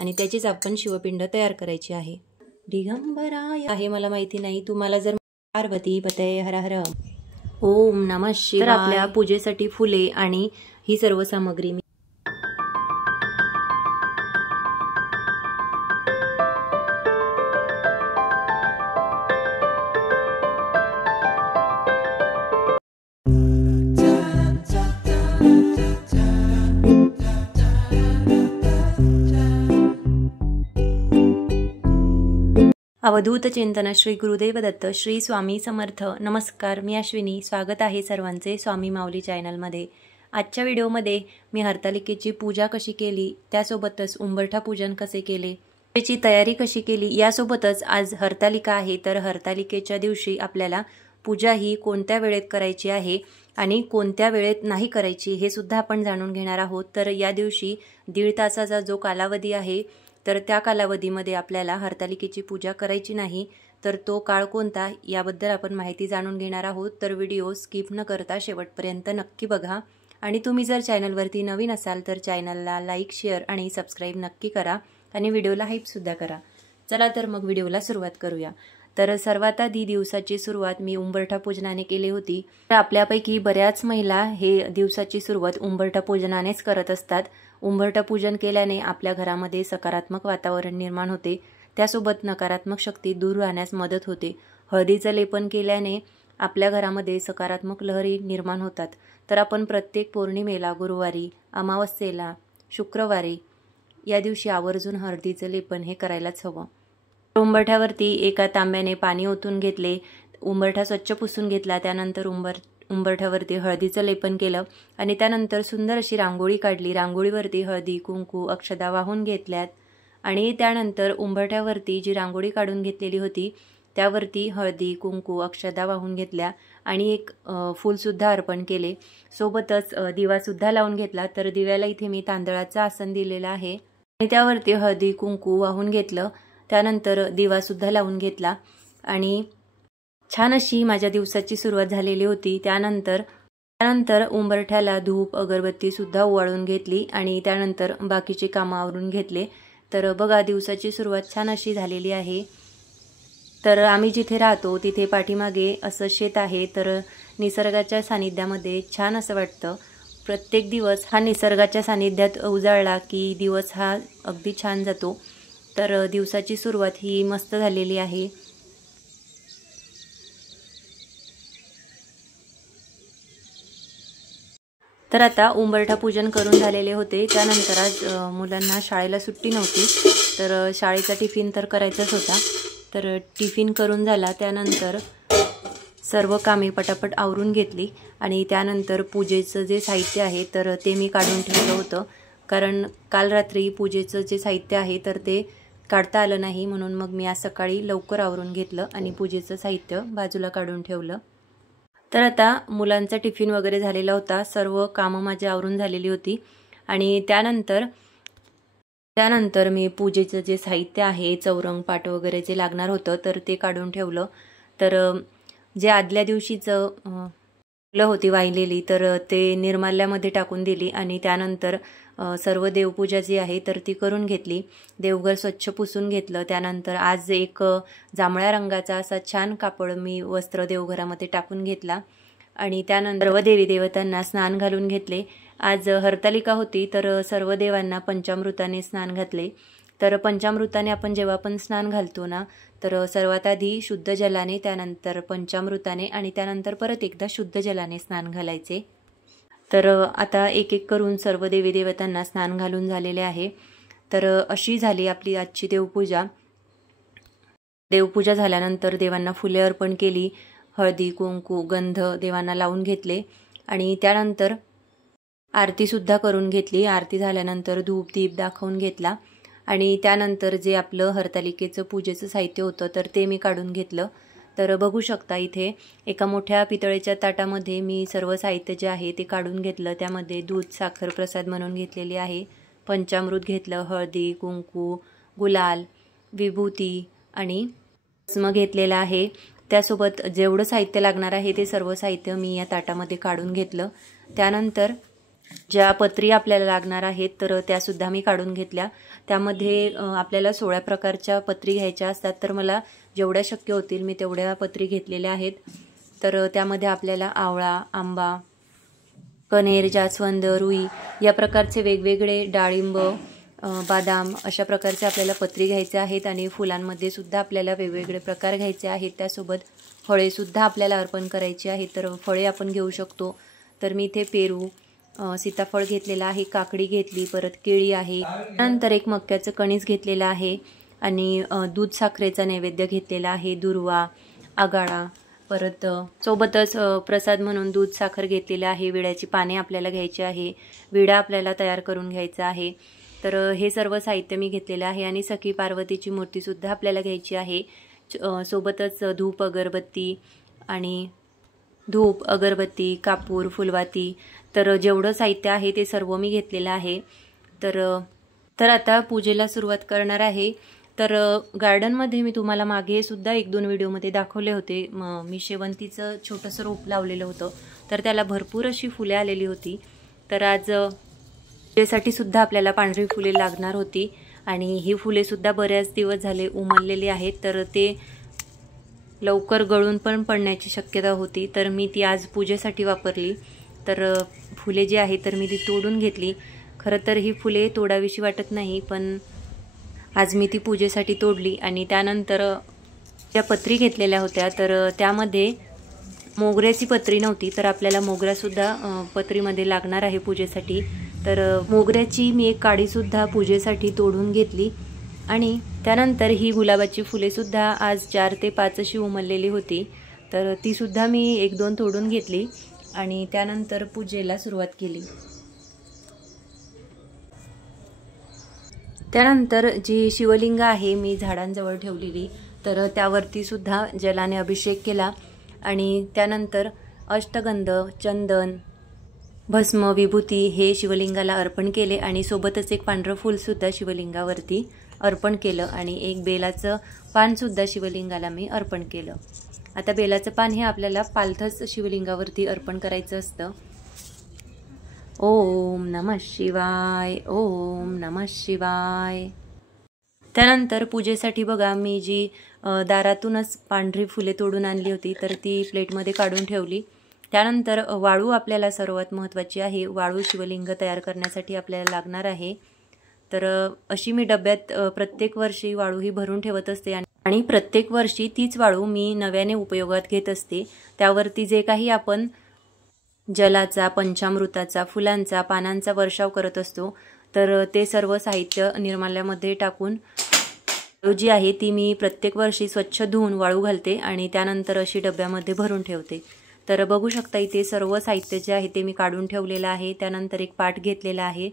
आणि त्याचीच आपण शिवपिंड तयार करायची आहे। दिगंबराय आहे मला माहिती नाही, तुम्हाला जर पार्वती पते हर हर ओम नमः शिवाय। तर आपल्या पूजेसाठी फुले आणि ही सर्व सामग्री अवधूत चिंतन श्री गुरुदेव दत्त श्री स्वामी समर्थ। नमस्कार, मी अश्विनी, स्वागत आहे सर्वांचे स्वामी माऊली चॅनलमध्ये। आजच्या व्हिडिओमध्ये मी हरतालिकेची पूजा कशी केली, त्यासोबतच उंबरठा पूजन कसे केले, त्याची तयारी कशी केली, यासोबतच आज हरतालिका आहे तर हरतालिकेच्या दिवशी आपल्याला पूजा ही कोणत्या वेळेत करायची आहे आणि कोणत्या वेळेत नाही करायची हे सुद्धा आपण जाणून घेणार आहोत। तर या दिवशी 1.5 तासाचा जो कालावधी आहे तर त्या कालावधीमध्ये आपल्याला हरतालिकेची पूजा करायची नाही, तर तो काळ कोणता याबद्दल आपण माहिती जाणून घेणार आहोत। तर व्हिडिओ स्किप न करता शेवटपर्यंत नक्की बघा आणि तुम्ही जर चॅनलवरती नवीन असाल तर चॅनलला लाईक, शेअर आणि सबस्क्राईब नक्की करा आणि व्हिडिओला हाईप सुद्धा करा। चला तर मग व्हिडिओला सुरुवात करूया। तर सर्वात आधी दिवसाची सुरुवात मी उंबरठा पूजनाने केली होती। तर आपल्यापैकी बऱ्याच महिला हे दिवसाची सुरुवात उंबरठा पूजनानेच करत असतात। उंबरठा पूजन केल्याने आपल्या घरामध्ये सकारात्मक वातावरण निर्माण होते, त्यासोबत नकारात्मक शक्ती दूर राहण्यास मदत होते। हळदीचं लेपन केल्याने आपल्या घरामध्ये सकारात्मक लहरी निर्माण होतात। तर आपण प्रत्येक पौर्णिमेला, गुरुवारी, अमावस्येला, शुक्रवारी या दिवशी आवर्जून हळदीचं लेपन हे करायलाच हवं। उंबरठ्यावरती एका तांब्याने पाणी ओतून घेतले, उंबरठा स्वच्छ पुसून घेतला, त्यानंतर उंबरठ्यावरती हळदीचं लेपन केलं आणि त्यानंतर सुंदर अशी रांगोळी काढली। रांगोळीवरती हळदी, कुंकू, अक्षदा वाहून घेतल्यात आणि त्यानंतर उंबरठ्यावरती जी रांगोळी काढून घेतलेली होती त्यावरती हळदी, कुंकू, अक्षदा वाहून घेतल्या आणि एक फूलसुद्धा अर्पण केले। सोबतच दिवासुद्धा लावून घेतला। तर दिव्याला इथे मी तांदळाचं आसन दिलेलं आहे आणि त्यावरती हळदी, कुंकू वाहून घेतलं, त्यानंतर दिवासुद्धा लावून घेतला आणि छान अशी माझ्या दिवसाची सुरुवात झालेली होती। त्यानंतर उंबरठ्याला धूप, अगरबत्ती सुद्धा ओवाळून घेतली आणि त्यानंतर बाकीचे कामं आवरून घेतले। तर बघा दिवसाची सुरुवात छान अशी झालेली आहे। तर आम्ही जिथे राहतो तिथे पाठीमागे असं शेत आहे, तर निसर्गाच्या सानिध्यामध्ये छान असं वाटतं। प्रत्येक दिवस हा निसर्गाच्या सानिध्यात उजाळला की दिवस हा अगदी छान जातो। तर दिवसाची सुरुवात ही मस्त झालेली आहे। तर आता उंबरठा पूजन करून झालेले होते। त्यानंतर आज मुलांना शाळेला सुट्टी नव्हती, तर शाळेचा टिफिन तर करायचाच होता। तर टिफिन करून झाला, त्यानंतर सर्व कामे पटापट आवरून घेतली आणि त्यानंतर पूजेचं जे साहित्य आहे तर ते मी काढून ठेवलं होतं, कारण काल रात्री पूजेचं जे साहित्य आहे तर ते काढता आलं नाही, म्हणून मग मी आज सकाळी लवकर आवरून घेतलं आणि पूजेचं साहित्य बाजूला काढून ठेवलं। तर आता मुलांचा टिफिन वगैरे झालेला होता, सर्व कामं माझी आवरून झालेली होती आणि त्यानंतर मी पूजेचं जे साहित्य आहे, चौरंग, पाट वगैरे जे लागणार होतं तर ते काढून ठेवलं। तर जे आदल्या दिवशीचं फुलं होती वाहिलेली तर ते निर्माल्यामध्ये टाकून दिली आणि त्यानंतर सर्व देवपूजा जी आहे तर ती करून घेतली। देवघर स्वच्छ पुसून घेतलं। त्यानंतर आज एक जांभळ्या रंगाचा असा छान कापड मी वस्त्र देवघरामध्ये टाकून घेतला आणि त्यानंतर सर्व देवी देवतांना स्नान घालून घेतले। आज हरतालिका होती तर सर्व देवांना पंचामृताने स्नान घातले। तर पंचामृताने आपण जेव्हा पण स्नान घालतो ना तर सर्वात आधी शुद्ध जलाने, त्यानंतर पंचामृताने आणि त्यानंतर परत एकदा शुद्ध जलाने स्नान घालायचे। तर आता एक एक करून सर्व देवी देवतांना स्नान घालून झालेले आहे। तर अशी झाली आपली आजची देवपूजा। देवपूजा झाल्यानंतर देवांना फुले अर्पण केली, हळदी, कुंकू, गंध देवांना लावून घेतले आणि त्यानंतर आरतीसुद्धा करून घेतली। आरती झाल्यानंतर धूप दीप दाखवून घेतला आणि त्यानंतर जे आपलं हरतालिकेचं पूजेचं साहित्य होतं तर ते मी काढून घेतलं। तर बघू शकता इथे एका मोठ्या पितळेच्या ताटामध्ये मी सर्व साहित्य जे आहे ते काढून घेतलं। त्यामध्ये दूध, साखर प्रसाद म्हणून घेतलेली आहे, पंचामृत घेतलं, हळदी, कुंकू, गुलाल, विभूती आणि भस्म घेतलेला आहे। त्यासोबत जेवढं साहित्य लागणार आहे ते सर्व साहित्य मी या ताटामध्ये काढून घेतलं। त्यानंतर ज्या पत्री आपल्याला लागणार आहेत तर त्यासुद्धा मी काढून घेतल्या। त्यामध्ये आपल्याला 16 प्रकारच्या पत्री घ्यायच्या असतात, तर मला जेवढ्या शक्य होतील मी तेवढ्या पत्री घेतलेल्या आहेत. तर त्यामध्ये आपल्याला आवळा, आंबा, कणेर, जास्वंद, रुई या प्रकारचे वेगवेगळे, डाळिंब, बदाम अशा प्रकारचे आपल्याला पत्री घ्यायचे आहेत. आणि फुलांमध्ये सुद्धा आपल्याला वेगवेगळे प्रकार घ्यायचे आहेत. त्यासोबत फळेसुद्धा आपल्याला अर्पण करायची आहेत. तर फळे आपण घेऊ शकतो. तर मी इथे पेरू, सीताफळ घेतलेलं आहे, काकडी घेतली, परत केळी आहे, नंतर एक मक्याचं कणीस घेतलेलं आहे आणि दूध साखरेचा नैवेद्य घेतलेला आहे, दुर्वा, आगाळा, परत सोबतच प्रसाद म्हणून दूध साखर घेतलेलं आहे. विड्याची पाने आपल्याला घ्यायची आहे, विडा आपल्याला तयार करून घ्यायचा आहे. तर हे सर्व साहित्य मी घेतलेलं आहे. आणि सखी पार्वतीची मूर्तीसुद्धा आपल्याला घ्यायची आहे. सोबतच धूप, अगरबत्ती आणि धूप, अगरबत्ती, कापूर, फुलवाती, तर जेवढं साहित्य आहे ते सर्व मी घेतलेलं आहे. तर आता पूजेला सुरुवात करणार आहे. तर गार्डनमध्ये मी तुम्हाला मागे सुद्धा 1-2 व्हिडिओमध्ये दाखवले होते. मी शेवंतीचं छोटंसं रोप लावलेलं होतं, तर त्याला भरपूर अशी फुले आलेली होती. तर आज पूजेसाठी सुद्धा आपल्याला पांढरी फुले लागणार होती आणि ही फुले सुद्धा बऱ्याच दिवस झाले उमललेली आहेत. तर ते लवकर गळून पण पडण्याची शक्यता होती. तर मी ती आज पूजेसाठी वापरली. तर फुले जी आहेत तर मी ती तोडून घेतली. खरं तर ही फुले तोडावीशी वाटत नाही, पण आज मी ती पूजेसाठी तोडली. आणि त्यानंतर ज्या पत्री घेतलेल्या होत्या तर त्यामध्ये मोगऱ्याची पत्री नव्हती, तर आपल्याला मोगरासुद्धा पत्रीमध्ये लागणार आहे पूजेसाठी. तर मोगऱ्याची मी एक काडीसुद्धा पूजेसाठी तोडून घेतली. आणि त्यानंतर ही गुलाबाची फुलेसुद्धा आज 4 ते 5 अशी उमललेली होती, तर तीसुद्धा मी 1-2 तोडून घेतली आणि त्यानंतर पूजेला सुरुवात केली. त्यानंतर जी शिवलिंग आहे मी झाडांजवळ ठेवलेली, तर त्यावरती सुद्धा जलाने अभिषेक केला. आणि त्यानंतर अष्टगंध, चंदन, भस्म, विभूती हे शिवलिंगाला अर्पण केले. आणि सोबतच एक पांढरं फूलसुद्धा शिवलिंगावरती अर्पण केलं आणि एक बेलाचं पानसुद्धा शिवलिंगाला मी अर्पण केलं. आता बेलाचं पान हे आपल्याला पालथच शिवलिंगावरती अर्पण करायचं असतं. ओम नमः शिवाय, ओम नमः शिवाय. त्यानंतर पूजेसाठी बघा मी जी दारातूनच पांढरी फुले तोडून आणली होती तर ती प्लेटमध्ये काढून ठेवली. त्यानंतर वाळू आपल्याला सर्वात महत्त्वाची आहे. वाळू शिवलिंग तयार करण्यासाठी आपल्याला लागणार आहे. तर अशी मी डब्यात प्रत्येक वर्षी वाळू ही भरून ठेवत असते आणि प्रत्येक वर्षी तीच वाळू मी नव्याने उपयोगात घेत असते. त्यावरती जे काही आपण जलाचा, पंचामृताचा, फुलांचा, पानांचा वर्षाव करत असतो, तर ते सर्व साहित्य निर्माल्यामध्ये टाकून वाळू जी आहे ती मी प्रत्येक वर्षी स्वच्छ धुवून वाळू घालते आणि त्यानंतर अशी डब्यामध्ये भरून ठेवते. तर बघू शकता इथे सर्व साहित्य जे आहे ते मी काढून ठेवलेलं आहे. त्यानंतर एक पाट घेतलेला आहे,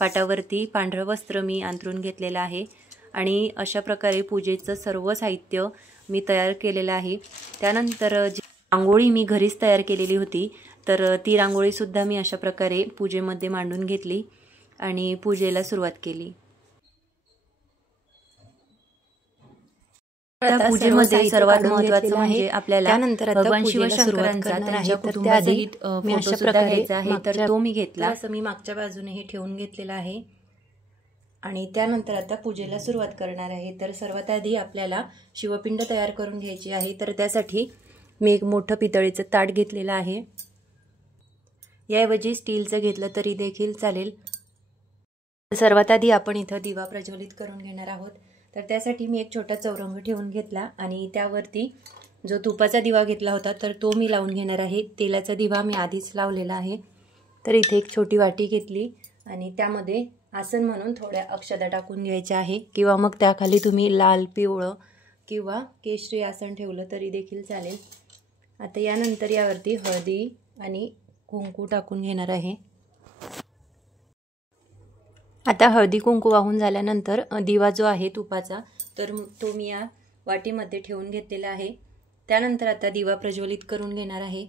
पाटावरती पांढरं वस्त्र मी अंथरून घेतलेलं आहे आणि अशा प्रकारे पूजेचं सर्व साहित्य मी तयार केलेलं आहे. त्यानंतर जी रांगोळी मी घरीच तयार केलेली होती, तर ती रांगोळीसुद्धा मी अशा प्रकारे पूजेमध्ये मांडून घेतली आणि पूजेला सुरुवात केली. पूजेमध्ये सर्वात महत्त्वाचं म्हणजे आपल्याला भगवान शिवशंकरांचा त्यांच्या कुटुंबासहित फोटो सुद्धा घ्यायचा आहे, तर तो मी घेतला. असं मी मागच्या बाजूने हे ठेवून घेतलेला आहे आणि त्यानंतर आता पूजेला सुरुवात करणार आहे. तर सर्वात आधी आपल्याला शिवपिंड तयार करून घ्यायची आहे. तर त्यासाठी मी एक मोठं पितळेचं ताट घेतलेलं आहे. याऐवजी स्टीलचं घेतलं तरी देखील चालेल. सर्वात आधी आपण इथं दिवा प्रज्वलित करून घेणार आहोत. तर त्यासाठी मी एक छोटा चौरंग ठेवून घेतला आणि त्यावरती जो तुपाचा दिवा घेतला होता तर तो मी लावून घेणार आहे. तेलाचा दिवा मी आधीच लावलेला आहे. तर इथे एक छोटी वाटी घेतली आणि त्यामध्ये आसन म्हणून थोड्या अक्षता टाकून घ्यायच्या आहे, किंवा मग त्याखाली तुम्ही लाल, पिवळं किंवा केशरी आसन ठेवलं तरी देखील चालेल. आता यानंतर यावरती हळदी आणि कुंकू टाकून घेणार आहे. आता हळदी कुंकू वाहून झाल्यानंतर दिवा जो आहे तुपाचा तर तो मी या वाटीमध्ये ठेवून घेतलेला आहे. त्यानंतर आता दिवा प्रज्वलित करून घेणार आहे.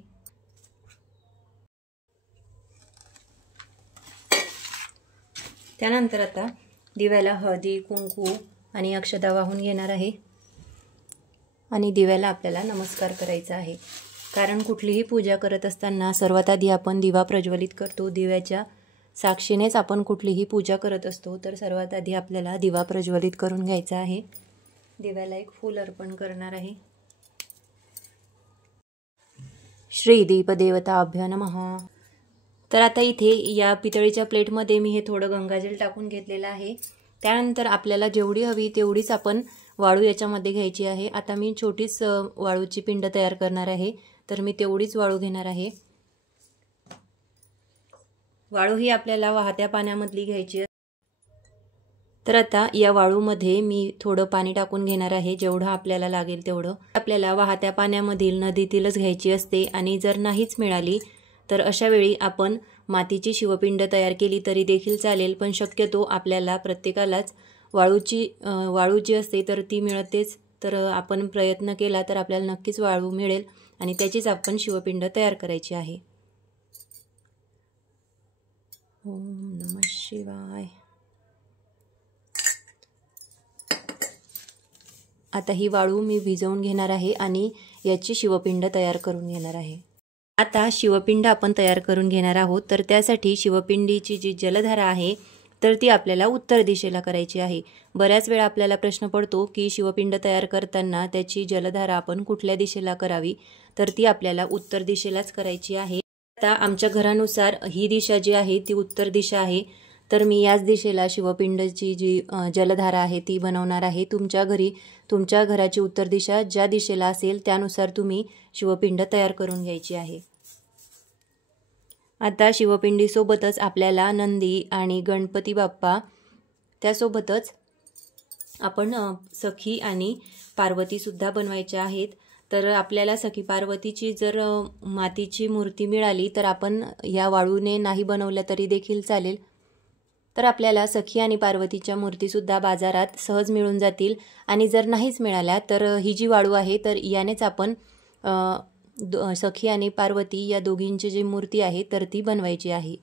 त्यानंतर आता दिव्याला हळदी, कुंकू आणि अक्षता वाहून घेणार आहे आणि दिव्याला आपल्याला नमस्कार करायचा आहे. कारण कुठलीही पूजा करत असताना सर्वात आधी आपण दिवा प्रज्वलित करतो. दिव्याच्या साक्षीनेच आपण कुठलीही पूजा करत असतो. तर सर्वात आधी आपल्याला दिवा प्रज्वलित करून घ्यायचा आहे. दिव्याला एक फूल अर्पण करणार आहे. श्री दीपदेवताभ्य नमः. तर आता इथे या पितळीच्या प्लेटमध्ये मी हे थोडं गंगाजल टाकून घेतलेलं आहे. त्यानंतर आपल्याला जेवढी हवी तेवढीच आपण वाळू याच्यामध्ये घ्यायची आहे. आता मी छोटीच वाळूची पिंड तयार करणार आहे, तर मी तेवढीच वाळू घेणार आहे. वाळू ही आपल्याला वाहत्या पाण्यामधली घ्यायची आहे. तर आता या वाळूमध्ये मी थोडं पाणी टाकून घेणार आहे, जेवढं आपल्याला लागेल तेवढं. आपल्याला वाहत्या पाण्यामधील नदीतीलच घ्यायची असते आणि जर नाहीच मिळाली तर अशा वेळी आपण मातीची शिवपिंड तयार केली तरी देखील चालेल, पण शक्यतो आपल्याला प्रत्येकालाच वाळू जी असते तर ती मिळतेच. तर आपण प्रयत्न केला तर आपल्याला नक्कीच वाळू मिळेल आणि त्याचीच आपण शिवपिंड तयार करायची आहे. ओम नमः शिवाय. आता ही वाळू मी भिजवून घेणार आहे आणि याची शिवपिंड तयार करून घेणार आहे. आता शिवपिंड आपण तयार करून घेणार आहोत. तर त्यासाठी शिवपिंडीची जी जलधारा आहे तर ती आपल्याला उत्तर दिशेला करायची आहे. बऱ्याच वेळा आपल्याला प्रश्न पडतो की शिवपिंड तयार करताना त्याची जलधारा आपण कुठल्या दिशेला करावी, तर ती आपल्याला उत्तर दिशेलाच करायची आहे. आता आमच्या घरानुसार ही दिशा जी आहे ती उत्तर दिशा आहे, तर मी याच दिशेला शिवपिंडची जी जलधारा आहे ती बनवणार आहे. तुमच्या घरी तुमच्या घराची उत्तर दिशा ज्या दिशेला असेल त्यानुसार तुम्ही शिवपिंड तयार करून घ्यायची आहे. आता शिवपिंडीसोबतच आपल्याला नंदी आणि गणपती बाप्पा, त्यासोबतच आपण सखी आणि पार्वतीसुद्धा बनवायच्या आहेत. तर आपल्याला सखी पार्वतीची जर मातीची मूर्ती मिळाली तर आपण या वाळूने नाही बनवल्या तरी देखील चालेल. तर आपल्याला सखी आणि पार्वतीच्या मूर्तीसुद्धा बाजारात सहज मिळून जातील. आणि जर नाहीच मिळाल्या तर ही जी वाळू आहे तर यानेच आपण सखी आणि पार्वती या दोघींची जी मूर्ती आहे तर ती बनवायची आहे.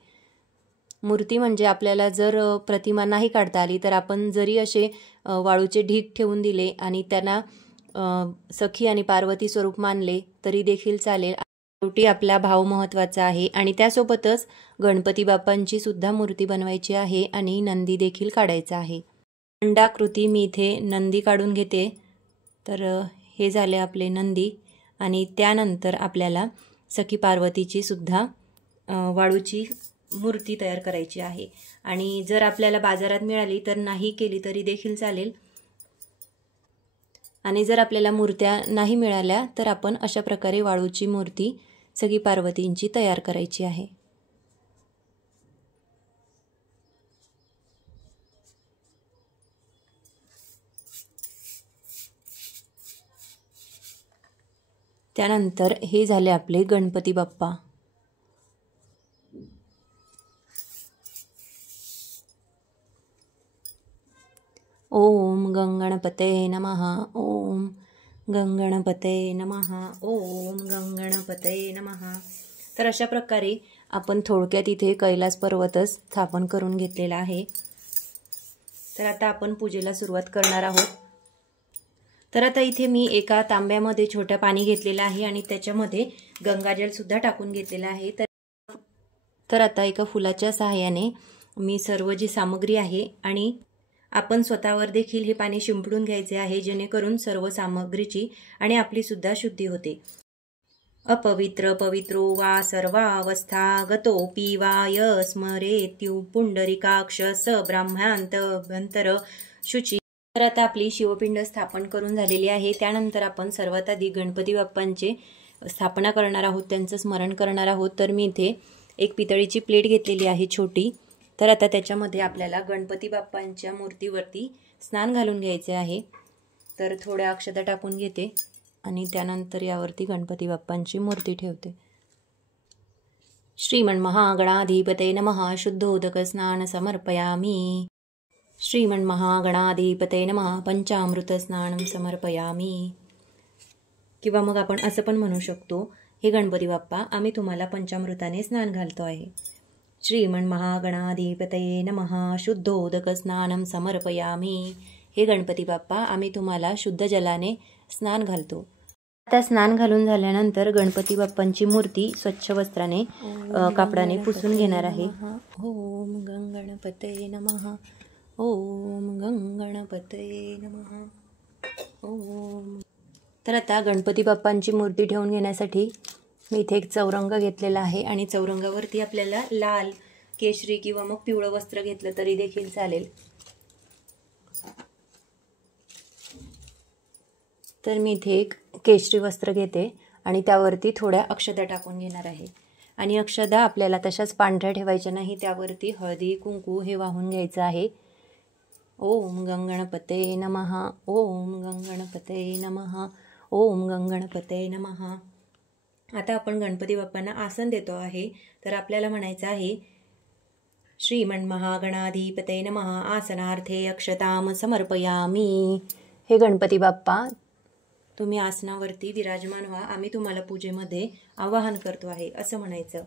मूर्ती म्हणजे आपल्याला जर प्रतिमा नाही काढता आली तर आपण जरी असे वाळूचे ढीग ठेवून दिले आणि त्यांना सखी आणि पार्वती स्वरूप मानले तरी देखील चालेल. शेवटी आपला भाव महत्त्वाचा आहे आणि त्यासोबतच गणपती बाप्पांची सुद्धा मूर्ती बनवायची आहे आणि नंदी देखील काढायचा आहे. अंडाकृती मी इथे नंदी काढून घेते. तर हे झाले आपले नंदी आणि त्यानंतर आपल्याला सखी पार्वतीची सुद्धा वाळूची मूर्ती तयार करायची आहे. आणि जर आपल्याला बाजारात मिळाली तर नाही केली तरी देखील चालेल. आणि जर आपल्याला मूर्त्या नाही मिळाल्या तर आपण अशा प्रकारे वाळूची मूर्ती सखी पार्वतींची तयार करायची आहे. त्यानंतर हे झाले आपले गणपती बाप्पा. ओम गंगणपते नमः. ओम गंगणपते नमः. ओम गंगणपते नमः. तर अशा प्रकारे आपण थोडक्यात इथे कैलास पर्वतच स्थापन करून घेतलेला आहे. तर आता आपण पूजेला सुरुवात करणार आहोत. तर आता इथे मी एका तांब्यामध्ये छोटं पाणी घेतलेलं आहे आणि त्याच्यामध्ये गंगाजल सुद्धा टाकून घेतलेलं आहे. तर आता एका फुलाच्या सहाय्याने मी सर्व जी सामग्री आहे आणि आपण स्वतःवर देखील हे पाणी शिंपडून घ्यायचे आहे, जेणेकरून सर्व सामग्रीची आणि आपली सुद्धा शुद्धी होते. अपवित्र पवित्रो वा सर्वावस्था गतोपि वा यस्मरेत्यु पुंडरीकाक्ष स ब्राह्मणांतर शुची. तर आता आपली शिवपिंड स्थापन करून झालेली आहे. त्यानंतर आपण सर्वात आधी गणपती बाप्पांचे स्थापना करणार आहोत, त्यांचं स्मरण करणार आहोत. तर मी इथे एक पितळीची प्लेट घेतलेली आहे छोटी. तर आता त्याच्यामध्ये आपल्याला गणपती बाप्पांच्या मूर्तीवरती स्नान घालून घ्यायचे आहे. तर थोड्या अक्षता टाकून घेते आणि त्यानंतर यावरती गणपती बाप्पांची मूर्ती ठेवते. श्रीमन्महागणाधिपते नमः. शुद्धोदक स्नान समर्पयामी. श्रीमन्महागणाधिपते नमः. पंचामृत स्नानं समर्पयामी. किंवा मग आपण असं पण म्हणू शकतो, हे गणपती बाप्पा, आम्ही तुम्हाला पंचामृताने स्नान घालतो आहे. श्रीमन्महागणाधिपतये नमः. शुद्धोदक स्नानं समर्पयामी. हे गणपती बाप्पा, आम्ही तुम्हाला शुद्ध जलाने स्नान घालतो. आता स्नान घालून झाल्यानंतर गणपती बाप्पांची मूर्ती स्वच्छ वस्त्राने कापडाने पुसून घेणार आहे. ओम गंगणपतये नमः. ओम गंगणपतये नमः. ओम. तर आता गणपती बाप्पांची मूर्ती ठेवून घेण्यासाठी मी इथे एक चौरंग घेतलेला आहे आणि चौरंगावरती आपल्याला लाल, केशरी किंवा मग पिवळं वस्त्र घेतलं तरी देखील चालेल. तर मी इथे एक केशरी वस्त्र घेते आणि त्यावरती थोड्या अक्षता टाकून घेणार आहे. आणि अक्षता आपल्याला तशाच पांढऱ्या ठेवायच्या नाही, त्यावरती हळदी कुंकू हे वाहून घ्यायचं आहे. ओम गंगणपतये नमः. ओम गंगणपतये नमः. ओम गंगणपतये नमः. आता आपण गणपती बाप्पांना आसन देतो आहे. तर आपल्याला म्हणायचं आहे, श्रीमन्महागणाधिपतये नमः. आसनार्थे अक्षताम समर्पयामी. हे गणपती बाप्पा, तुम्ही आसनावरती विराजमान व्हा, आम्ही तुम्हाला पूजेमध्ये आवाहन करतो आहे, असं म्हणायचं.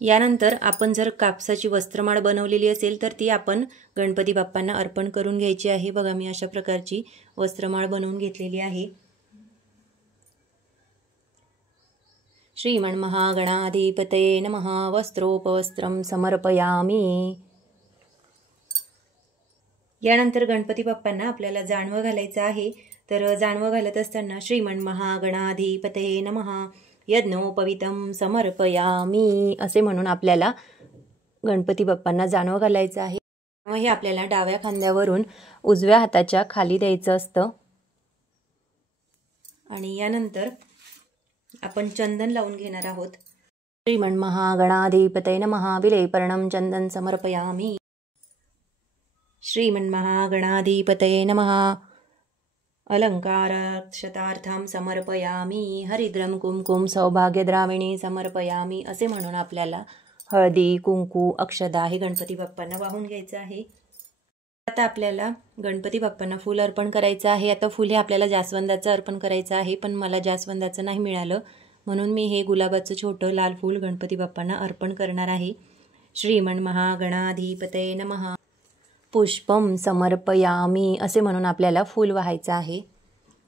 यानंतर आपण जर कापसाची वस्त्रमाळ बनवलेली असेल तर ती आपण गणपती बाप्पांना अर्पण करून घ्यायची आहे. बघा, मी अशा प्रकारची वस्त्रमाळ बनवून घेतलेली आहे. श्रीमन्महागणाधिपतये नमः. वस्त्रोपवस्त्रं समर्पयामी. यानंतर गणपती बाप्पांना आपल्याला जानवं घालायचं आहे. तर जानवं घालत असताना श्रीमन्महागणाधिपतये नमः. यज्ञोपवीतं समर्पयामी असे म्हणून आपल्याला गणपती बाप्पांना जानवं घालायचं आहे. हे आपल्याला डाव्या खांद्यावरून उजव्या हाताच्या खाली द्यायचं असतं. आणि यानंतर आपण चंदन लावून घेणार आहोत. श्रीमन्महागणाधिपतये नमः. विलेपर्णं चंदन समर्पयामी. श्रीमन्महागणाधिपतये नमः. अलंकाराक्षतार्थं समर्पयामी. हरिद्रं कुंकुम सौभाग्यद्राविणी समर्पयामी असे म्हणून आपल्याला हळदी कुंकू अक्षता हे गणपती बाप्पांना वाहून घ्यायचं आहे. आता आपल्याला गणपती बाप्पांना फूल अर्पण करायचं आहे. आता फूल हे आपल्याला जास्वंदाचं अर्पण करायचं आहे, पण मला जास्वंदाचं नाही मिळालं म्हणून मी हे गुलाबाचं छोटं लाल फूल गणपती बाप्पांना अर्पण करणार आहे. श्रीमन्महागणाधिपतये नमः. पुष्पम समर्पयामी असे म्हणून आपल्याला फूल वाहायचं आहे.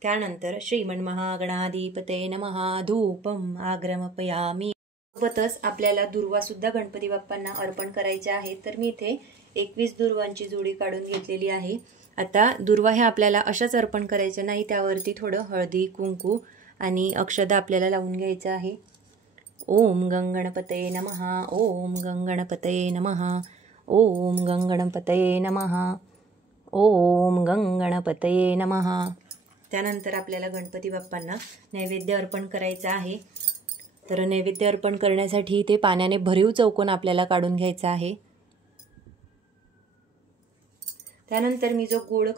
त्यानंतर श्रीमन्महागणाधिपतये नमः. धूपम आग्रमपयामी. सोबतच आपल्याला दुर्वा सुद्धा गणपती बाप्पांना अर्पण करायचे आहे. तर मी इथे 21 दुर्वांची जोडी काढून घेतलेली आहे. आता दुर्वा ह्या आपल्याला अशाच अर्पण करायच्या नाही, त्यावरती थोडं हळदी कुंकू आणि अक्षता आपल्याला लावून घ्यायचं आहे. ओम गंगणपतये नमः. ओम गंगणपतये नमः. ओम गंगणपतये नमः. ओम गंगणपतये नमः. त्यानंतर आपल्याला गणपती बाप्पांना नैवेद्य अर्पण करायचा आहे. तर नैवेद्य अर्पण करण्यासाठी ते पाण्याने भरीव चौकोन आपल्याला काढून घ्यायचा आहे. त्यानंतर मी जो गोड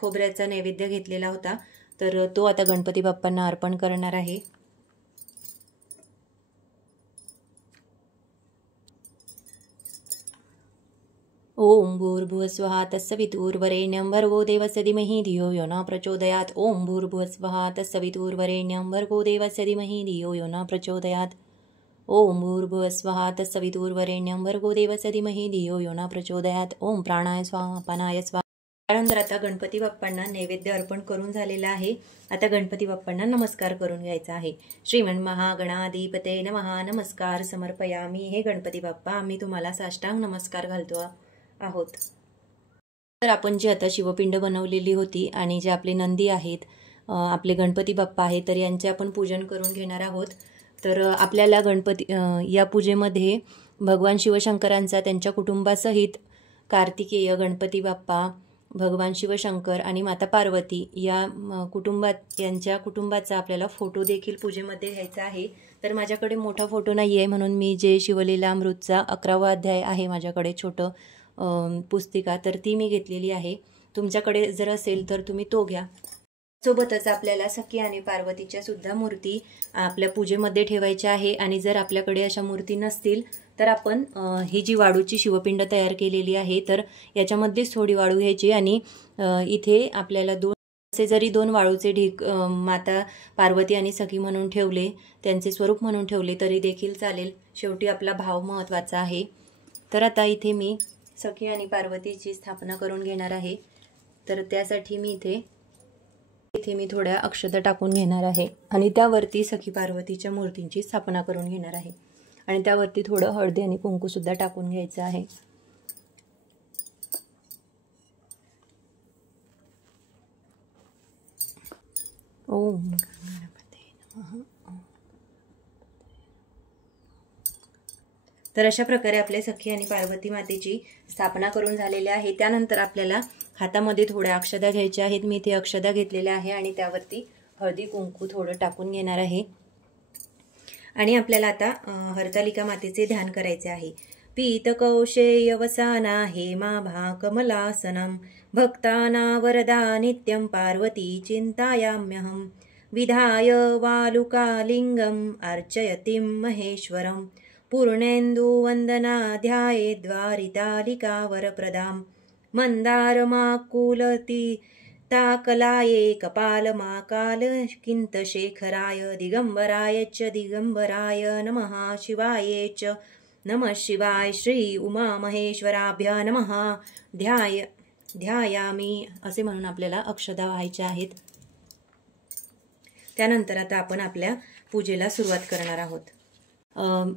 खोबऱ्याचा नैवेद्य घेतलेला होता तर तो आता गणपती बाप्पांना अर्पण करणार आहे. ओम भूर्भुवस्वः तत्सवितुर्वरेण्यं भर्गो देवस्य धीमहि धियो यो न प्रचोदयात्. ओम भूर्भुवस्वः तत्सवितुर्वरेण्यं भर्गो देवस्य धीमहि धियो यो न प्रचोदयात्. ओम भूर्भुवस्वः तत्सवितुर्वरेण्यं भर्गो देवस्य धीमहि धियो यो न प्रचोदयात्. ओम प्राणाय स्वाहा अपानाय स्वाहा. त्यानंतर आता गणपती बाप्पांना नैवेद्य अर्पण करून झालेला आहे. आता गणपती बाप्पांना नमस्कार करून घ्यायचा आहे. श्रीमन्महागणाधिपतये नमः. नमस्कार समर्पयामी. हे गणपती बाप्पा, आम्ही तुम्हाला साष्टांग नमस्कार घालतो आहोत. तर आपण जी आता शिवपिंड बनवलेली होती आणि जे आपले नंदी आहेत, आपले गणपती बाप्पा आहेत, तर यांचे आपण पूजन करून घेणार आहोत. तर आपल्याला गणपती या पूजेमध्ये भगवान शिवशंकरांचा त्यांच्या कुटुंबासहित कार्तिकेय, गणपती बाप्पा, भगवान शिवशंकर आणि माता पार्वती या यांच्या कुटुंबाचा आपल्याला फोटो देखील पूजेमध्ये घ्यायचा आहे. तर माझ्याकडे मोठा फोटो नाही आहे म्हणून मी जे शिवलीलामृतचा 11वा अध्याय आहे माझ्याकडे छोटं पुस्तिका, तर ती मी घेतलेली आहे. तुमच्याकडे जर असेल तर तुम्ही तो घ्या. सोबतच आपल्याला सखी आणि पार्वतीच्या सुद्धा मूर्ती आपल्या पूजेमध्ये ठेवायच्या आहे. आणि जर आपल्याकडे अशा मूर्ती नसतील तर आपण ही जी वाळूची शिवपिंड तयार केलेली आहे तर याच्यामध्येच थोडी वाळू घ्यायची आणि इथे आपल्याला असे जरी 2 वाळूचे ढीग माता पार्वती आणि सखी म्हणून ठेवले, त्यांचे स्वरूप म्हणून ठेवले तरी देखील चालेल. शेवटी आपला भाव महत्त्वाचा आहे. तर आता इथे मी सखी आणि पार्वतीची स्थापना करून घेणार आहे. तर त्यासाठी मी इथे इथे मी थोड्या अक्षता टाकून घेणार आहे आणि त्यावरती सखी पार्वतीच्या मूर्तींची स्थापना करून घेणार आहे आणि त्यावरती थोडं हळदी आणि कुंकू सुद्धा टाकून घ्यायचं आहे। ओम गणपते नमः। तर अशा प्रकारे आपले सखी आणि पार्वती मातेची स्थापना करून झालेली आहे। त्यानंतर आपल्याला हातामध्ये थोड्या अक्षता घ्यायच्या आहेत। मी इथे अक्षता घेतलेल्या आहे आणि त्यावरती हळदी कुंकू थोडं टाकून घेणार आहे आणि आपल्याला आता हरतालिका मातेचे ध्यान करायचे आहे। पीत कौशेय वसाना हेमाभा कमलासनम भक्ताना वरदा नित्यं पार्वती चिंतायाम्यहं विधाय वालुकालिंगम अर्चयतिं महेश्वरम पूर्णेन्दु वंदना ध्याये द्वारितालिका वरप्रदाम मंदारमाकुलती ताकलाये कपालमाकाल किंतशेखराय दिगंबराय च दिगंबराय नमः शिवाय च नमः शिवाय श्री उमा महेश्वराभ्य नमः ध्यायामी असे म्हणून आपल्याला अक्षता व्हायच्या आहेत। त्यानंतर आता आपण आपल्या पूजेला सुरुवात करणार आहोत।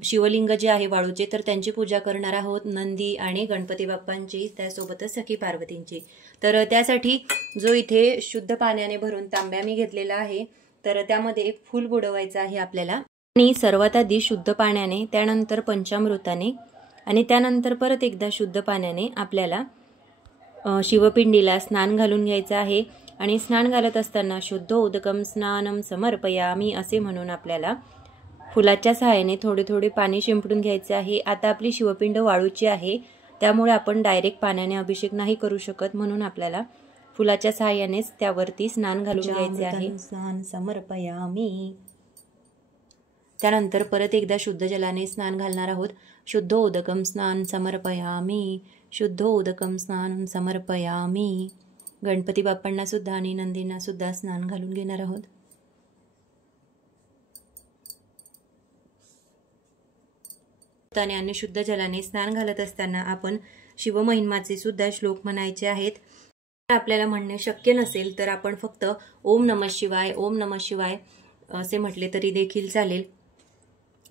शिवलिंग जे आहे वाळूचे तर त्यांची पूजा करणार आहोत, नंदी आणि गणपती बाप्पांची, त्यासोबतच सखी पार्वतींची। तर त्यासाठी जो इथे शुद्ध पाण्याने भरून तांब्या मी घेतलेला आहे तर त्यामध्ये एक फूल बुडवायचं आहे आपल्याला आणि सर्वात आधी शुद्ध पाण्याने, त्यानंतर पंचामृताने आणि त्यानंतर परत एकदा शुद्ध पाण्याने आपल्याला शिवपिंडीला स्नान घालून घ्यायचं आहे आणि स्नान घालत असताना शुद्धोदकं स्नानं समर्पयामि असे म्हणून आपल्याला फुलाच्या सहाय्याने थोडे थोडे पाणी शिंपडून घ्यायचे आहे। आता आपली शिवपिंड वाळूची आहे त्यामुळे आपण डायरेक्ट पाण्याने अभिषेक नाही करू शकत, म्हणून आपल्याला फुलाच्या सहाय्यानेच त्यावरती स्नान घालून घ्यायचे आहे। स्नान समर्पयामि। त्यानंतर परत एकदा शुद्ध जलाने स्नान घालणार आहोत। शुद्धोदकं स्नान समर्पयामि, शुद्धोदकं स्नान समर्पयामि। गणपती बाप्पांना सुद्धा आणि नंदींना सुद्धा स्नान घालून घेणार आहोत। आणि शुद्ध जलाने स्नान घालत असताना आपण शिवमहिमाचे सुद्धा श्लोक म्हणायचे आहेत। आपल्याला म्हणणे शक्य नसेल तर आपण फक्त ओम नमः शिवाय ओम नमः शिवाय असे म्हटले तरी देखील चालेल।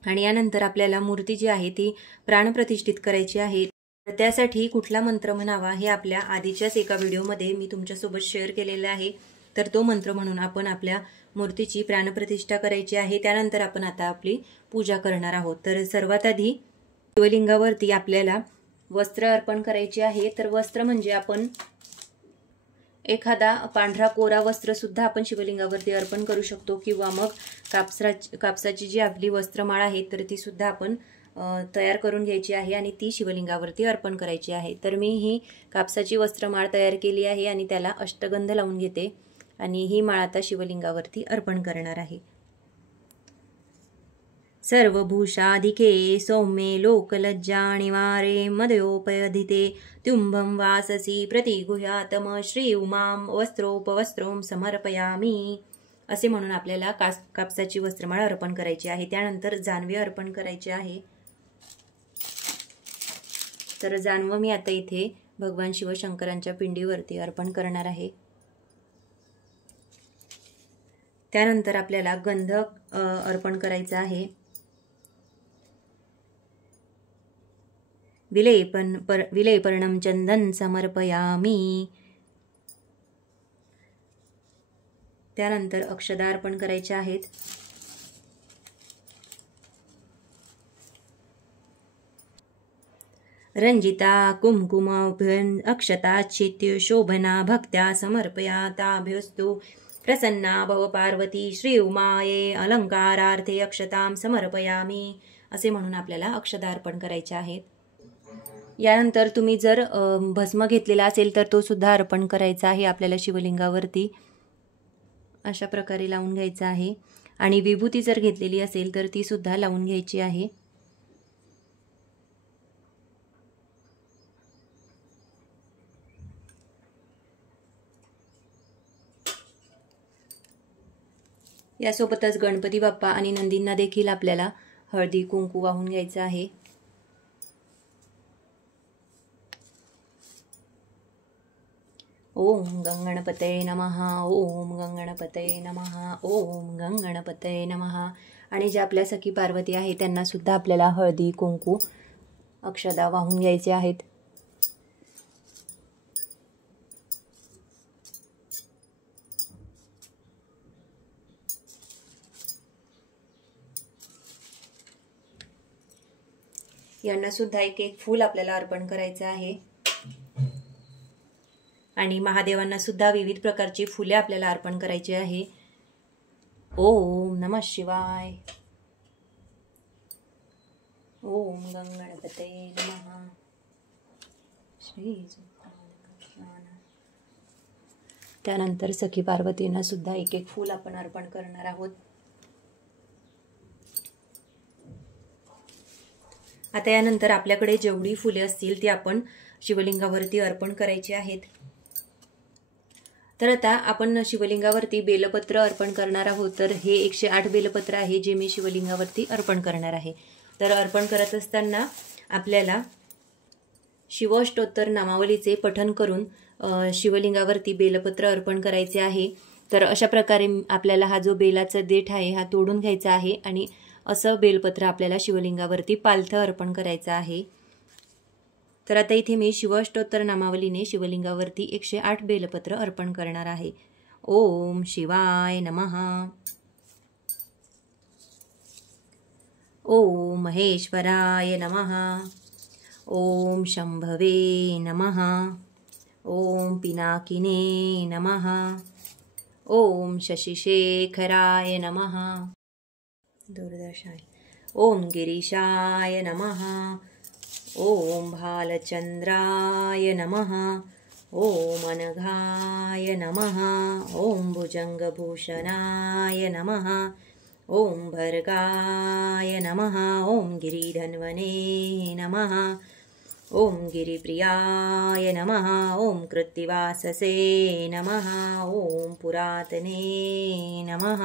आणि यानंतर आपल्याला मूर्ती जी आहे ती प्राणप्रतिष्ठित करायची आहे। त्यासाठी कुठला मंत्र म्हणावा हे आपल्या आधीच्याच एका व्हिडिओमध्ये मी तुमच्यासोबत शेअर केलेला आहे, तर तो मंत्र म्हणून आपण आपल्या मूर्तीची प्राणप्रतिष्ठा करायची आहे। त्यानंतर आपण आता आपली पूजा करणार आहोत। तर सर्वात आधी शिवलिंगावरती आपल्याला वस्त्र अर्पण करायचे आहे। तर वस्त्र म्हणजे आपण एखादा पांढरा कोरा वस्त्र सुद्धा आपण शिवलिंगावरती अर्पण करू शकतो किंवा मग कापसाची जी आपली वस्त्रमाळ आहे तर ती सुद्धा आपण तयार करून घ्यायची आहे आणि ती शिवलिंगावरती अर्पण करायची आहे। तर मी ही कापसाची वस्त्रमाळ तयार केली आहे आणि त्याला अष्टगंध लावून घेते आणि ही माळ आता शिवलिंगावरती अर्पण करणार आहे। सर्वभूषाधिके सौम्ये लोकलज्जा निवारे मदयोपयधिते तुम्भं वाससी प्रतिगुह्यातम श्री उमां वस्त्रोपवस्त्रों समर्पयामि असे म्हणून आपल्याला कापसाची वस्त्रमाळ अर्पण करायची आहे। त्यानंतर जानवे अर्पण करायचे आहे। तर जानवं मी आता इथे भगवान शिवशंकरांच्या पिंडीवरती अर्पण करणार आहे। त्यानंतर आपल्याला गंध अर्पण करायचा आहे। विलेपर्णं चंदन समर्पयामि। त्यानंतर अक्षदा अर्पण करायच्या आहेत। रंजिता कुमकुम अक्षता चित्य शोभना भक्त्या समर्पयाताभ्यस्तु प्रसन्ना भव पार्वती श्री उमाये अलंकारार्थे अक्षतां समर्पयामि असे म्हणून आपल्याला अक्षता अर्पण करायच्या आहेत। यानंतर तुम्ही जर भस्म घेतलेला असेल तर तो सुद्धा अर्पण करायचा आहे आपल्याला शिवलिंगावरती। अशा प्रकारे लावून घ्यायचा आहे आणि विभूती जर घेतलेली असेल तर ती सुद्धा लावून घ्यायची आहे। यासोबतच गणपती बाप्पा आणि नंदींना देखील आपल्याला हळदी कुंकू वाहून घ्यायचं आहे। ओम गंगणपतये नमः. ओम गंगणपतये नमः. ओम गंगणपतये नमः. आणि ज्या आपल्या सखी पार्वती आहे त्यांना सुद्धा आपल्याला हळदी कुंकू अक्षदा वाहून घ्यायचे आहेत. यांना सुद्धा एक एक फूल आपल्याला अर्पण करायचं आहे. आणि महादेवांना सुद्धा विविध प्रकारची फुले आपल्याला अर्पण करायची आहे. ओम नमः शिवाय. ओम गंगणपतये नमः. श्री. त्यानंतर सखी पार्वतींना सुद्धा एक एक फूल आपण अर्पण करणार आहोत. आता यानंतर आपल्याकडे जेवढी फुले असतील ती आपण शिवलिंगावरती अर्पण करायची आहेत. तर आता आपण शिवलिंगावरती बेलपत्र अर्पण करणार आहोत. तर हे 108 बेलपत्र आहे जे मी शिवलिंगावरती अर्पण करणार आहे. तर अर्पण करत असताना आपल्याला शिवाष्टोत्तर नामावलीचे पठण करून शिवलिंगावरती बेलपत्र अर्पण करायचे आहे. तर अशा प्रकारे आपल्याला हा जो बेलाचा देठ आहे हा तोडून घ्यायचा आहे आणि असं बेलपत्र आपल्याला शिवलिंगावरती पालथं अर्पण करायचं आहे. तर आता इथे मी शिवाष्टोत्तर नामावलीने शिवलिंगावरती 108 बेलपत्र अर्पण करणार आहे. ओम शिवाय नमः. ओम महेश्वराय नमः. ओम शंभवे नमः. ओम पिनाकिने नमः. ओम शशिशेखराय नमः. दूरदर्शाय. ओम गिरीशाय नमः. ओम भालचंद्राय नमः. ओम अनघाय नमः. ओम भुजंगभूषणाय नमः. ओम भर्गाय नमः. ओम गिरिधन्वने नमः. ओम गिरिप्रियाय नमः. ओम कृत्तिवाससे नमः. ओम पुरातने नमः.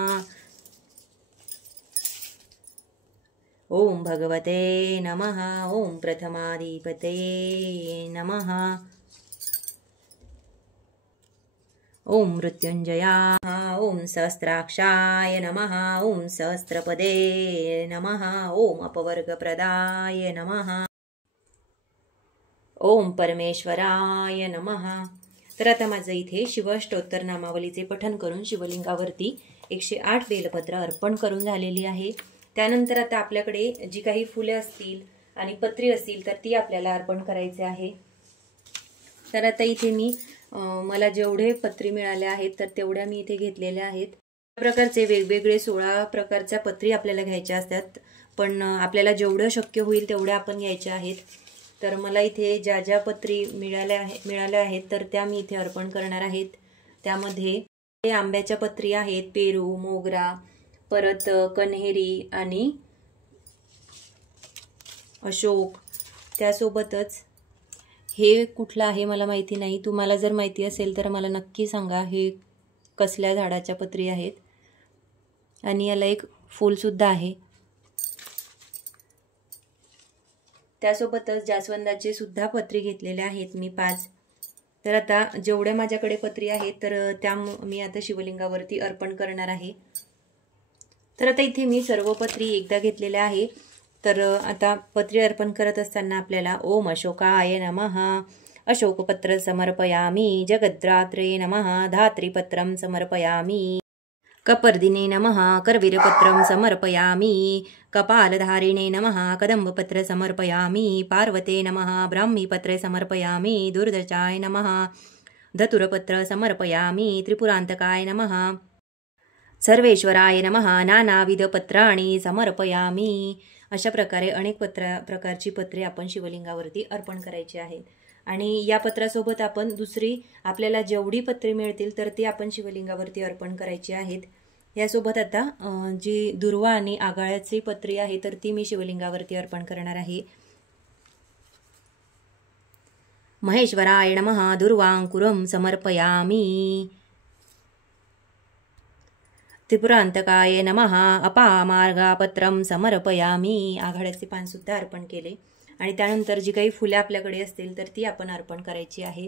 ओम भगवते नमः. ओम प्रथमाधिपते नमः. ओम मृत्युंजयाय. ओम सहस्राक्षाय नमः. ओम सहस्रपदे नमः. ओम अपवर्गप्रदाय नमः. ओम परमेश्वराय नमः. तर आता माझं इथे शिवाष्टोत्तर नामावलीचे पठण करून शिवलिंगावरती 108 बेलपत्र अर्पण करून झालेली आहे. त्यानंतर आता आपल्याकडे जी काही फुले असतील आणि पत्री असतील तर ती आपल्याला अर्पण करायचे आहे. तर आता इथे मी मला जेवढे पत्री मिळाले आहेत तर तेवढ्या मी इथे घेतलेल्या आहेत. प्रकारचे वेगवेगळे 16 प्रकारच्या पत्री आपल्याला घ्यायच्या असतात, पण आपल्याला जेवढं शक्य होईल तेवढ्या आपण घ्यायच्या आहेत. तर मला इथे ज्या ज्या पत्री मिळाल्या आहेत तर त्या मी इथे अर्पण करणार आहेत. त्यामध्ये आंब्याच्या पत्री आहेत, पेरू, मोगरा, परत कन्हेरी आणि अशोक. त्यासोबतच हे कुठलं आहे मला माहिती नाही, तुम्हाला जर माहिती असेल तर मला नक्की सांगा हे कसल्या झाडाच्या पत्री आहेत. आणि याला एक फूलसुद्धा आहे. त्यासोबतच जास्वंदाचे सुद्धा पत्री घेतलेले आहेत मी 5. तर आता जेवढ्या माझ्याकडे पत्री आहेत तर त्या मी आता शिवलिंगावरती अर्पण करणार आहे. तर आता इथे मी सर्व पत्री एकदा घेतलेल्या आहे. तर आता पत्री अर्पण करत असताना आपल्याला ओम अशोकाय नमः. अशोकपत्र समर्पयामि. जगद्धात्रे नमः. धात्रीपत्रं समर्पयामि. कपर्दिने नमः. करवीरपत्रं समर्पयामि. कपालधारिणे नमः. कदम्बपत्र समर्पयामि. पार्वते नमः. ब्राह्मीपत्रे समर्पयामि. दुर्दशाय नमः. धतुरपत्र समर्पयामि. त्रिपुरान्तकाय नमः. सर्वेश्वराय नमः. नानाविधपत्राणि समर्पयामि. अशा प्रकारे अनेक प्रकारची पत्रे आपण शिवलिंगावरती अर्पण करायची आहेत. आणि या पत्रासोबत आपण दुसरी आपल्याला जेवढी पत्रे मिळतील तर ती आपण शिवलिंगावरती अर्पण करायची आहेत. यासोबत आता जी दुर्वा आणि आगाळ्याची पत्री आहे तर ती मी शिवलिंगावरती अर्पण करणार आहे. महेश्वराय नमः. दुर्वांकुरं समर्पयामि. त्रिपुरांतकाय नमः. अपामार्गापत्रं समर्पयामि. आघाड्याचे पान सुद्धा अर्पण केले. आणि त्यानंतर जी काही फुले आपल्याकडे असतील तर ती आपण अर्पण करायची आहे.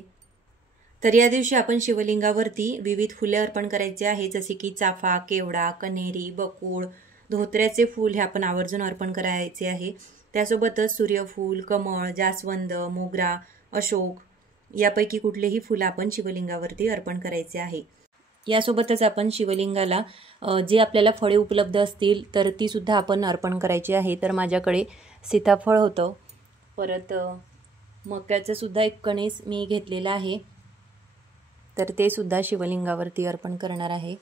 तर या दिवशी आपण शिवलिंगावरती विविध फुले अर्पण करायचे आहे, जसे की चाफा, केवडा, कन्हेरी, बकुळ, धोत्र्याचे फूल हे आपण आवर्जून अर्पण करायचे आहे। त्यासोबतच सूर्यफूल, कमळ, जास्वंद, मोगरा, अशोक यापैकी कुठलेही फूल आपण शिवलिंगावरती अर्पण करायचे आहे। यासोबतच आपण शिवलिंगाला जे आपल्याला फळे उपलब्ध असतील तर ती सुद्धा आपण अर्पण करायची आहे। तर माझ्याकडे सीताफळ होतं, परत मक्याचं सुद्धा एक कणीस मी घेतलेला आहे, तर ते सुद्धा शिवलिंगावरती अर्पण करणार आहे।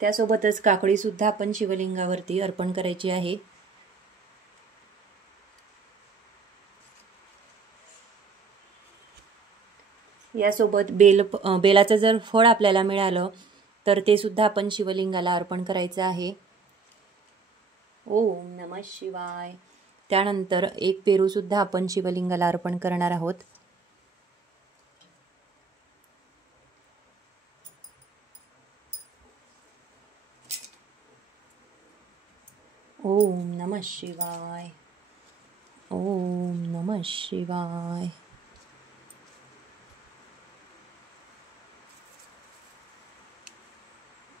त्यासोबतच काकडी सुद्धा आपण शिवलिंगावरती अर्पण करायची आहे। यासोबत बेलाचं जर फळ आपल्याला मिळालं तर ते सुद्धा आपण शिवलिंगाला अर्पण करायचं आहे। ओम नमः शिवाय। त्यानंतर एक पेरू सुद्धा आपण शिवलिंगाला अर्पण करणार आहोत। ओम नमः शिवाय, ओम नमः शिवाय।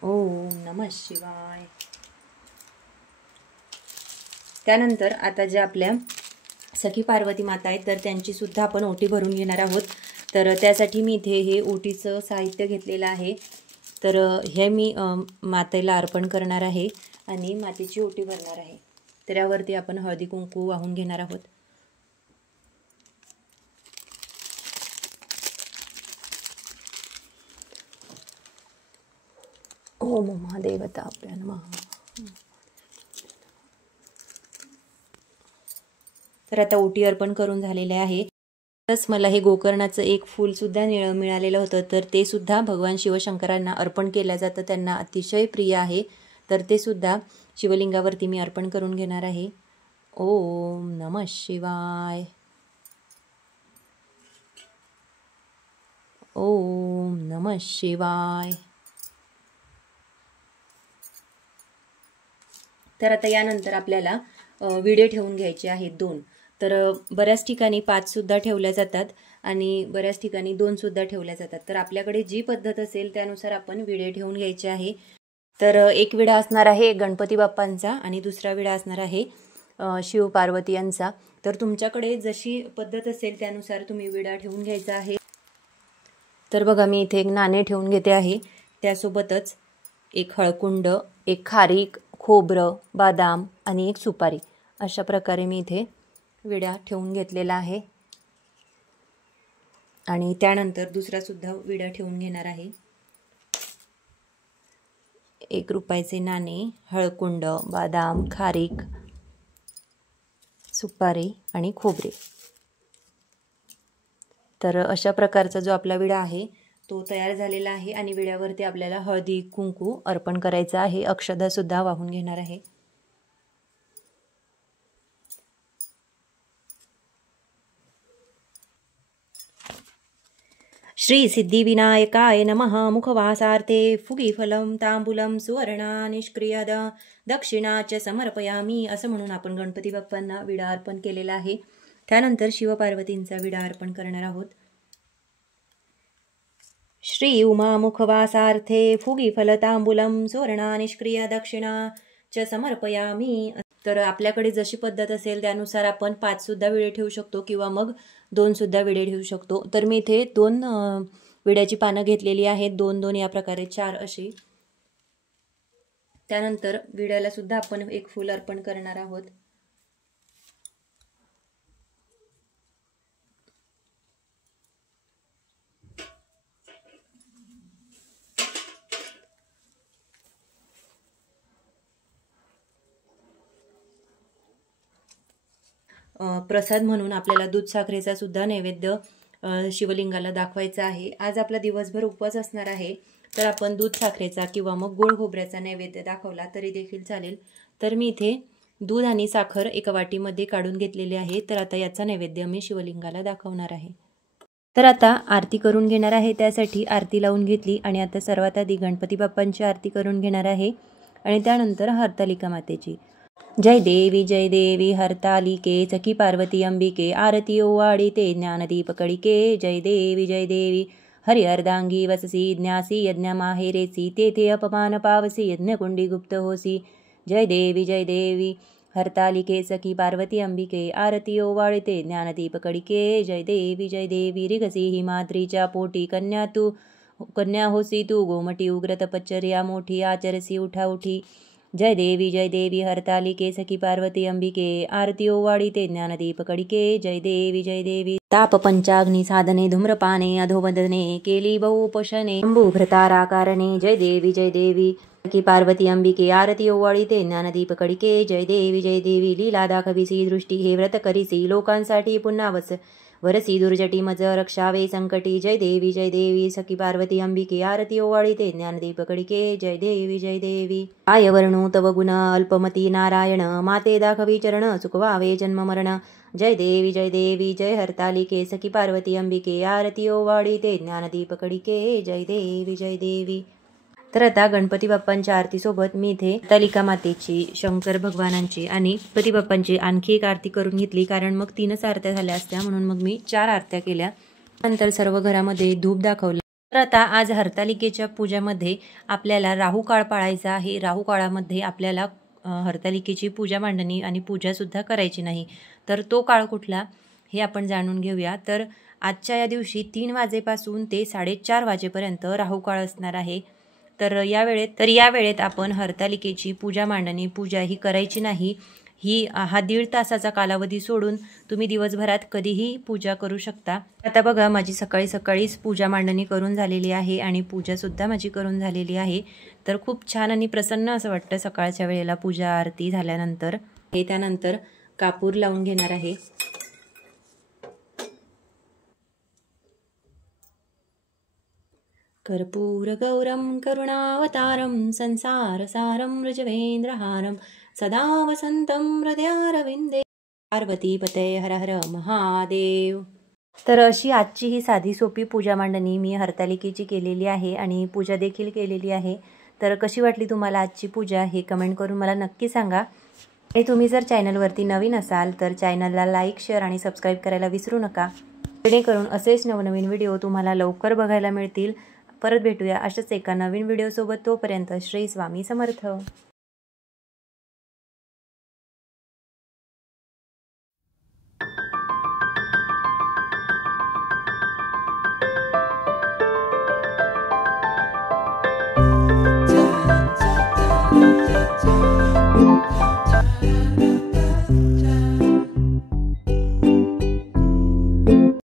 ओम नमः शिवाय। त्यानंतर आता जे आपल्या सखी पार्वती माता आहेत तर त्यांची सुद्धा आपण ओटी भरून घेणार आहोत। तर त्यासाठी मी इथे हे ओटीचं साहित्य घेतलेलं आहे, तर हे मी मातेला अर्पण करणार आहे आणि मातेची ओटी भरणार आहे। तर यावरती आपण हळदी कुंकू वाहून घेणार आहोत। ओम महादेवताभ्यां नमः। तर आता ओटी अर्पण करून झालेले आहे। तसंच मला हे गोकर्णाचं एक फूल सुद्धा मिळालेलं होतं, तर ते सुद्धा भगवान शिवशंकरांना अर्पण केलं जातं, त्यांना अतिशय प्रिय आहे। तर ते सुद्धा शिवलिंगावरती मी अर्पण करून घेणार आहे। ओम नमः शिवाय, ओम नमः शिवाय। तर आता यानंतर आपल्याला विडे ठेवून घ्यायचे आहेत 2। तर बऱ्याच ठिकाणी 5 सुद्धा ठेवल्या जातात आणि बऱ्याच ठिकाणी 2 सुद्धा ठेवल्या जातात। तर आपल्याकडे जी पद्धत असेल त्यानुसार आपण विडे ठेवून घ्यायचे आहे। तर एक विडा असणार आहे गणपती बाप्पांचा आणि दुसरा विडा असणार आहे शिव पार्वती यांचा। तर तुमच्याकडे जशी पद्धत असेल त्यानुसार तुम्ही विडा ठेवून घ्यायचा आहे। तर बघा मी इथे एक नाणे ठेवून घेते आहे, त्यासोबतच एक हळकुंड, एक खारीक, खोबरं, बदाम आणि एक सुपारी, अशा प्रकारे मी इथे विडा ठेवून घेतलेला आहे। आणि त्यानंतर दुसरा सुद्धा विडा ठेवून घेणार आहे। 1 रुपयाचे नाणे, हळकुंड, बदाम, खारीक, सुपारी आणि खोबरे। तर अशा प्रकारचा जो आपला विडा आहे तो तयार झालेला आहे आणि विड्यावरती आपल्याला हळदी कुंकू अर्पण करायचा आहे। अक्षदा सुद्धा वाहून घेणार आहे। श्री सिद्धिविनायकाय नमः। मुखवासार्थे फुगीफलं तांबूलं सुवर्णा निष्क्रियद दक्षिणा च समर्पयामी, असं म्हणून आपण गणपती बाप्पांना विडा अर्पण केलेला आहे। त्यानंतर शिवपार्वतींचा विडा अर्पण करणार आहोत। श्री उमा मुखवासार्थे फुगीफल तांबूलं सुवर्णा निष्क्रिय दक्षिणा च समर्पयामी। तर आपल्याकडे जशी पद्धत असेल त्यानुसार आपण 5 सुद्धा विडे ठेवू शकतो किंवा मग 2 सुद्धा विडे ठेवू शकतो। तर मी इथे 2 विड्याची पानं घेतलेली आहेत, 2-2 या प्रकारे 4 अशी। त्यानंतर विड्याला सुद्धा आपण एक फूल अर्पण करणार आहोत। प्रसाद म्हणून आपल्याला दूध साखरेचा सुद्धा नैवेद्य शिवलिंगाला दाखवायचा आहे। आज आपला दिवसभर उपवास असणार आहे, तर आपण दूध साखरेचा किंवा मग गोड खोबऱ्याचा नैवेद्य दाखवला तरी देखील चालेल। तर मी इथे दूध आणि साखर एका वाटीमध्ये काढून घेतलेले आहे। तर आता याचा नैवेद्य मी शिवलिंगाला दाखवणार आहे। तर आता आरती करून घेणार आहे, त्यासाठी आरती लावून घेतली आणि आता सर्वात आधी गणपती बाप्पांची आरती करून घेणार आहे आणि त्यानंतर हरतालिका मातेची। जय देवी हरतालिके सखी पार्वती अंबिके आरती ओवाळीते ज्ञानदीप कडिके जय देवी हरि अर्धांगी वससी ज्ञासी यज्ञ माहेरेसी तेथे अपमान पावसी यज्ञकुंडी गुप्त होसी जय देवी हरतालिके सखी पार्वती अंबिके आरती ओवाळीते ज्ञानदीप कडिके जय देवी रिगसी हिमाद्रीच्या पोटी कन्या होसी तू गोमटी उग्र तपश्चर्या मोठी आचरसी उठी जय देवी हरतालिके सखी पार्वती अंबिके आरती ओवाळीते ज्ञानदीप कडिके जय देवी ताप पंचाग्नी साधने धूम्रपाने अधोवदने केली बहुपोषणे भ्रताराकारणे जय देवी सखी पार्वती अंबिके आरती ओवाळीते ज्ञानदीप कडिके जय देवी लीला दाखविसी दृष्टी हे व्रत करिसी लोकांसाठी पुन्हा वरसी दुर्जटी मज रक्षावे संकटी जय देवी सखी पार्वती अंबिके आरती ओवाळीते ज्ञानदीप कडिके जय देवी आय वर्णू तव गुण अल्पमती नारायण माते दाखवी चरण चुकवावे जन्म मरण जय देवी जय हरतालिके सखी पार्वती अंबिके आरती ओवाळीते ज्ञानदीप कडिके जय देवी तर आता गणपती बाप्पांच्या आरतीसोबत मी इथे हरतालिका मातेची, शंकर भगवानांची आणि गणपती बाप्पांची आणखी एक आरती करून घेतली, कारण मग 3च आरत्या झाल्या असत्या, म्हणून मग मी 4 आरत्या केल्या. नंतर सर्व घरामध्ये धूप दाखवला. तर आता आज हरतालिकेच्या पूजामध्ये आपल्याला राहू काळ पाळायचा आहे. राहू काळामध्ये आपल्याला हरतालिकेची पूजा मांडणी आणि पूजा सुद्धा करायची नाही. तर तो काळ कुठला हे आपण जाणून घेऊया. तर आजच्या या दिवशी 3 वाजेपासून ते 4:30 वाजेपर्यंत राहू काळ असणार आहे. तर या वेळेत आपण हरतालिकेची पूजा मांडणी पूजा ही करायची नाही. हा 1.5 तासाचा कालावधी सोडून तुम्ही दिवसभरात कधीही पूजा करू शकता. आता बघा, माझी सकाळीच पूजा मांडणी करून झालेली आहे आणि पूजासुद्धा माझी करून झालेली आहे. तर खूप छान आणि प्रसन्न असं वाटतं सकाळच्या वेळेला पूजा आरती झाल्यानंतर. त्यानंतर कापूर लावून घेणार आहे. कर्पूर गौरम करुणावतारम संसारसारम रजवेंद्रहारम सदा वसंतम हृदयारविंदे पार्वतीपते हर हर महादेव. तर अशी आजची ही साधी सोपी पूजा मांडणी मी हरतालिकेची केलेली आहे आणि पूजा देखील केलेली आहे. तर कशी वाटली तुम्हाला आजची पूजा हे कमेंट करून मला नक्की सांगा. आणि तुम्ही जर चॅनलवरती नवीन असाल तर चॅनलला लाईक, शेअर आणि सबस्क्राईब करायला विसरू नका, जेणेकरून असेच नवनवीन व्हिडिओ तुम्हाला लवकर बघायला मिळतील. परत भेटूया अशाच एका नवीन व्हिडिओसोबत. तोपर्यंत श्री स्वामी समर्थ.